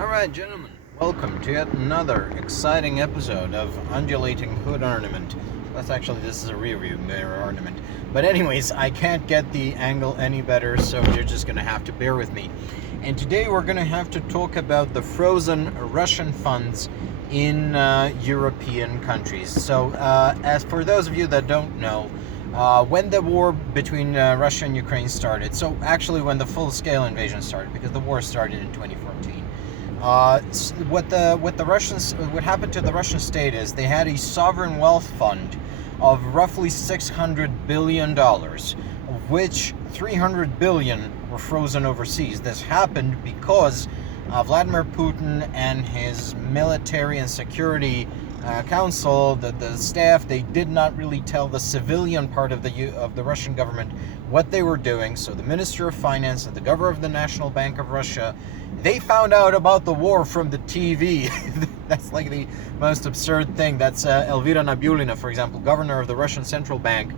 Alright, gentlemen, welcome to yet another exciting episode of Undulating Hood Ornament. This is a rear-view mirror ornament. But anyways, I can't get the angle any better, so you're just going to have to bear with me. And today we're going to have to talk about the frozen Russian funds in European countries. So, as for those of you that don't know, when the war between Russia and Ukraine started, so actually when the full-scale invasion started, because the war started in 2014, what happened to the Russian state is they had a sovereign wealth fund of roughly $600 billion, of which $300 billion were frozen overseas. This happened because Vladimir Putin and his military and security council, the staff, they did not really tell the civilian part of the Russian government what they were doing. So the Minister of Finance and the governor of the National Bank of Russia, they found out about the war from the TV. That's like the most absurd thing. That's Elvira Nabiullina, for example, governor of the Russian Central Bank.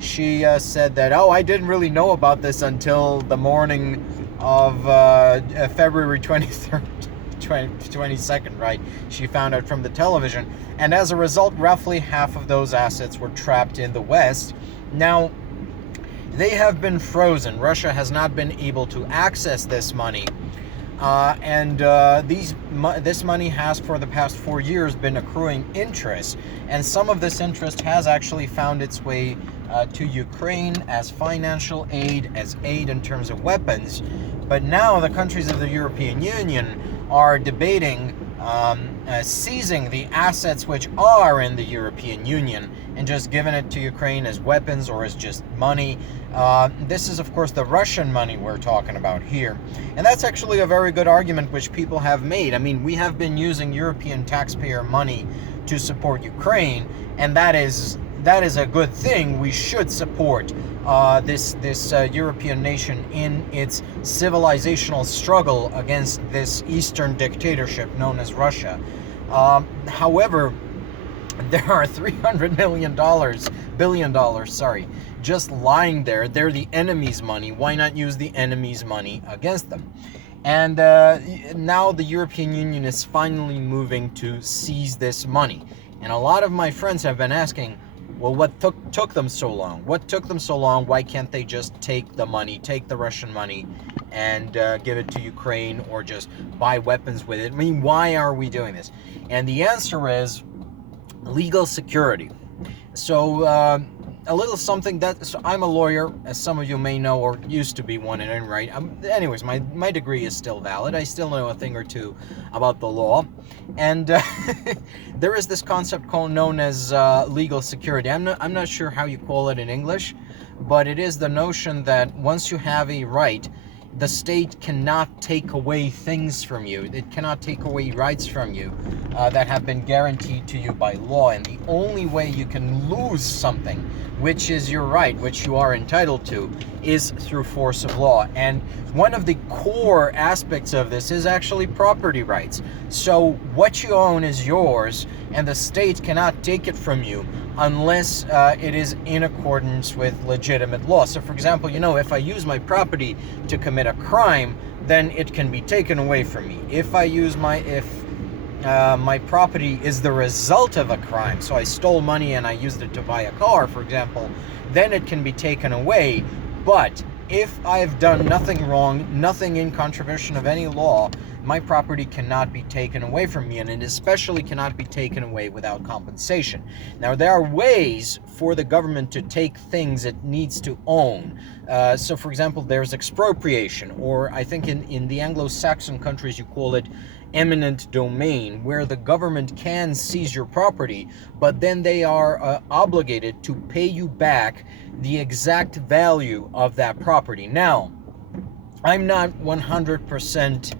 She said that, I didn't really know about this until the morning of February 23rd. 22nd, right? She found out from the television, and as a result, roughly half of those assets were trapped in the West. Now, they have been frozen. Russia has not been able to access this money, this money has, for the past 4 years, been accruing interest, and some of this interest has actually found its way to Ukraine as financial aid, as aid in terms of weapons. But now the countries of the European Union are debating seizing the assets which are in the European Union and just giving it to Ukraine as weapons or as just money. This is, of course, the Russian money we're talking about here. And that's actually a very good argument which people have made. I mean, we have been using European taxpayer money to support Ukraine, and that is a good thing. We should support this European nation in its civilizational struggle against this Eastern dictatorship known as Russia. However, there are $300 billion, just lying there. They're the enemy's money. Why not use the enemy's money against them? And now the European Union is finally moving to seize this money. And a lot of my friends have been asking, well, what took them so long? What took them so long? Why can't they just take the money, take the Russian money, and give it to Ukraine, or just buy weapons with it? I mean, why are we doing this? And the answer is legal security. So a little something so I'm a lawyer, as some of you may know, or used to be one at any rate. Anyways, my degree is still valid. I still know a thing or two about the law. And there is this concept known as legal security. I'm not sure how you call it in English, but it is the notion that once you have a right, the state cannot take away things from you. It cannot take away rights from you that have been guaranteed to you by law. And the only way you can lose something, which is your right, which you are entitled to, is through force of law. And one of the core aspects of this is actually property rights. So what you own is yours, and the state cannot take it from you unless it is in accordance with legitimate law. So, for example, if I use my property to commit a crime, then it can be taken away from me. If my property is the result of a crime, so I stole money and I used it to buy a car, for example, then it can be taken away. But if I've done nothing wrong, nothing in contravention of any law, my property cannot be taken away from me, and it especially cannot be taken away without compensation. Now, there are ways for the government to take things it needs to own. So, for example, there's expropriation, or I think in the Anglo-Saxon countries you call it eminent domain, where the government can seize your property, but then they are obligated to pay you back the exact value of that property. Now, I'm not 100%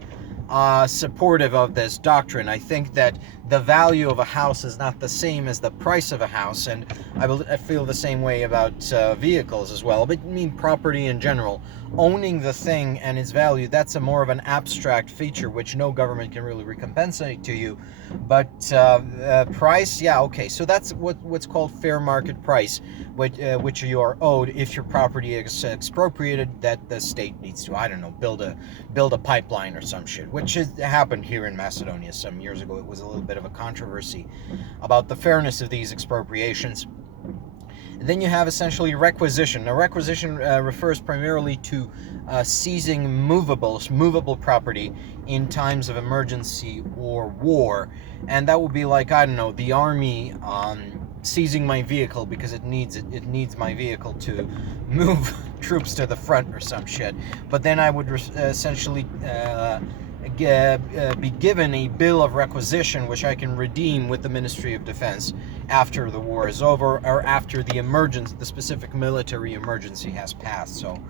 supportive of this doctrine. I think that the value of a house is not the same as the price of a house, and I feel the same way about vehicles as well. But I mean property in general, owning the thing and its value, that's a more of an abstract feature which no government can really recompensate to you. But price, yeah, okay, so that's what's called fair market price, which you are owed if your property is expropriated, that the state needs to, I don't know, build a pipeline or some shit, which has happened here in Macedonia some years ago. It was a little bit of a controversy about the fairness of these expropriations. Then you have essentially requisition. Now, requisition refers primarily to seizing movable property in times of emergency or war, and that would be like, I don't know, the army seizing my vehicle because it needs my vehicle to move troops to the front or some shit. But then I would essentially be given a bill of requisition, which I can redeem with the Ministry of Defense after the war is over, or after the specific military emergency has passed. So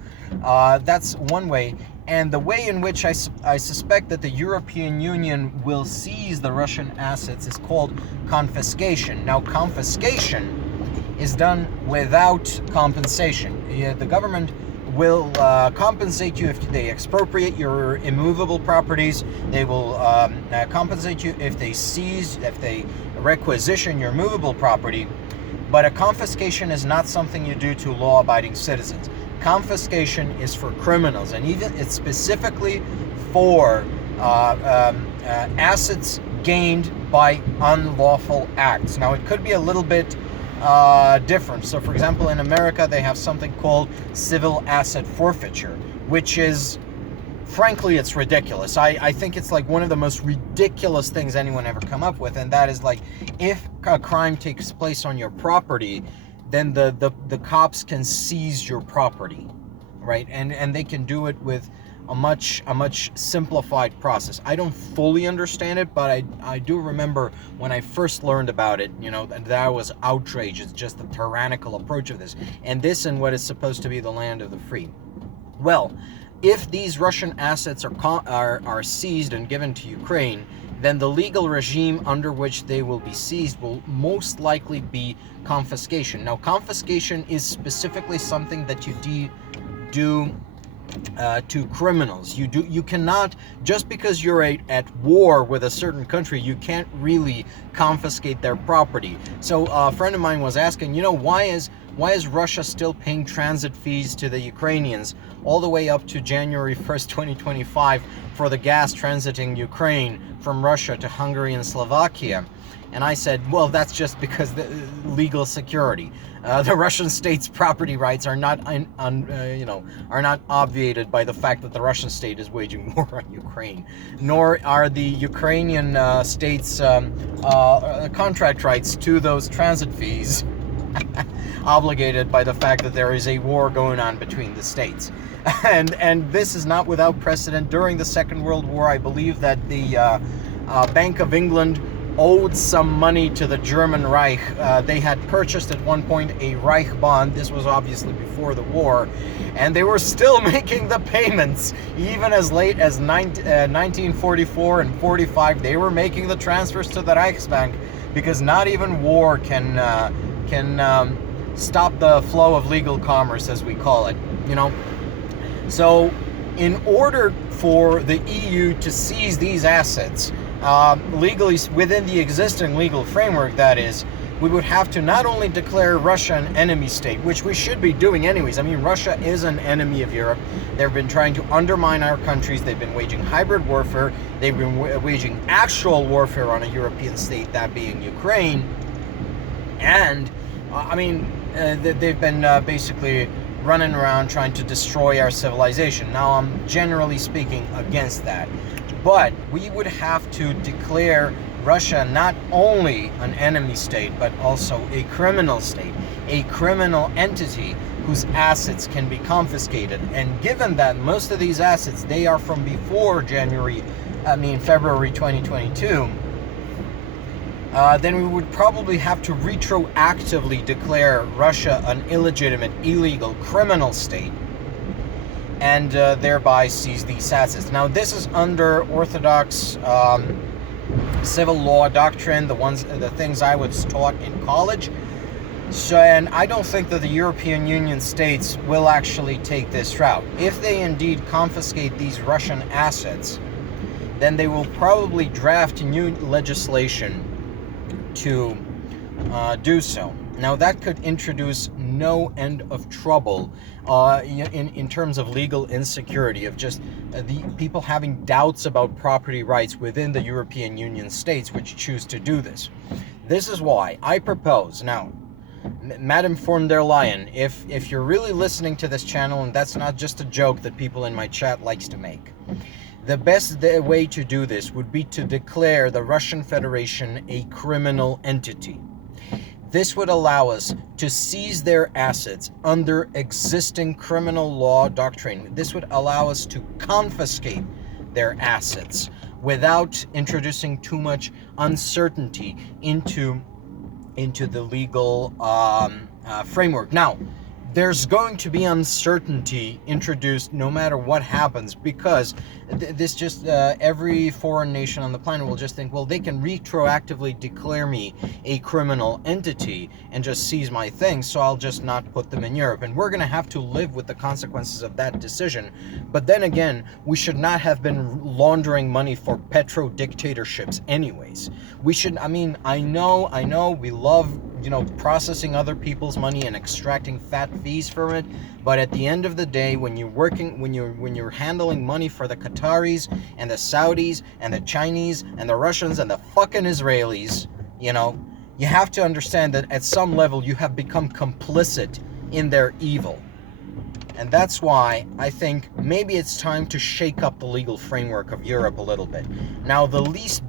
that's one way. And the way in which I suspect that the European Union will seize the Russian assets is called confiscation. Now, confiscation is done without compensation. The government will compensate you if they expropriate your immovable properties. They will compensate you if they requisition your movable property. But a confiscation is not something you do to law-abiding citizens. Confiscation is for criminals, and even it's specifically for assets gained by unlawful acts. Now, it could be a little bit different. So, for example, in America, they have something called civil asset forfeiture, which is, frankly, it's ridiculous. I think it's like one of the most ridiculous things anyone ever come up with, and that is like, if a crime takes place on your property, then the cops can seize your property, right? And they can do it with a much simplified process. I don't fully understand it, but I do remember when I first learned about it, that I was outraged. It's just the tyrannical approach of this, and this in what is supposed to be the land of the free. Well, if these Russian assets are seized and given to Ukraine, then the legal regime under which they will be seized will most likely be confiscation. Now, confiscation is specifically something that you do to criminals. You cannot, just because you're at war with a certain country, you can't really confiscate their property. So a friend of mine was asking, why is Russia still paying transit fees to the Ukrainians all the way up to January 1st, 2025 for the gas transiting Ukraine from Russia to Hungary and Slovakia? And I said, well, that's just because the legal security. The Russian state's property rights are not obviated by the fact that the Russian state is waging war on Ukraine, nor are the Ukrainian state's contract rights to those transit fees obligated by the fact that there is a war going on between the states. And this is not without precedent. During the Second World War, I believe that the Bank of England owed some money to the German Reich. They had purchased at one point a Reich bond. This was obviously before the war, and they were still making the payments even as late as 1944 and 45. They were making the transfers to the Reichsbank because not even war can stop the flow of legal commerce, as we call it. So, in order for the EU to seize these assets, legally, within the existing legal framework, that is, we would have to not only declare Russia an enemy state, which we should be doing anyways. I mean, Russia is an enemy of Europe. They've been trying to undermine our countries. They've been waging hybrid warfare. They've been waging actual warfare on a European state, that being Ukraine. And, they've been basically running around trying to destroy our civilization. Now, I'm generally speaking against that. But we would have to declare Russia not only an enemy state, but also a criminal state, a criminal entity whose assets can be confiscated. And given that most of these assets, they are from before February 2022, then we would probably have to retroactively declare Russia an illegitimate, illegal, criminal state, and thereby seize these assets. Now, this is under Orthodox civil law doctrine, the things I was taught in college. So, and I don't think that the European Union states will actually take this route. If they indeed confiscate these Russian assets, then they will probably draft new legislation to do so. Now, that could introduce no end of trouble in terms of legal insecurity, of just the people having doubts about property rights within the European Union states which choose to do this. This is why I propose, now, Madam von der Leyen, if you're really listening to this channel, and that's not just a joke that people in my chat likes to make, the best way to do this would be to declare the Russian Federation a criminal entity. This would allow us to seize their assets under existing criminal law doctrine. This would allow us to confiscate their assets without introducing too much uncertainty into the legal framework. Now, there's going to be uncertainty introduced no matter what happens, because this just every foreign nation on the planet will just think, well, they can retroactively declare me a criminal entity and just seize my things, so I'll just not put them in Europe. And we're going to have to live with the consequences of that decision. But then again, we should not have been laundering money for petro dictatorships anyways. We should, I mean, I know we love, processing other people's money and extracting fat fees from it, but at the end of the day, when you're handling money for the Qataris and the Saudis and the Chinese and the Russians and the fucking Israelis, you have to understand that at some level you have become complicit in their evil. And that's why I think maybe it's time to shake up the legal framework of Europe a little bit. Now, the least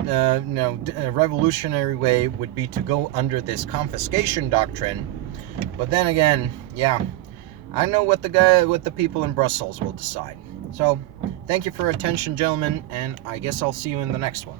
revolutionary way would be to go under this confiscation doctrine. But then again, yeah, I know what the people in Brussels will decide. So, thank you for your attention, gentlemen, and I guess I'll see you in the next one.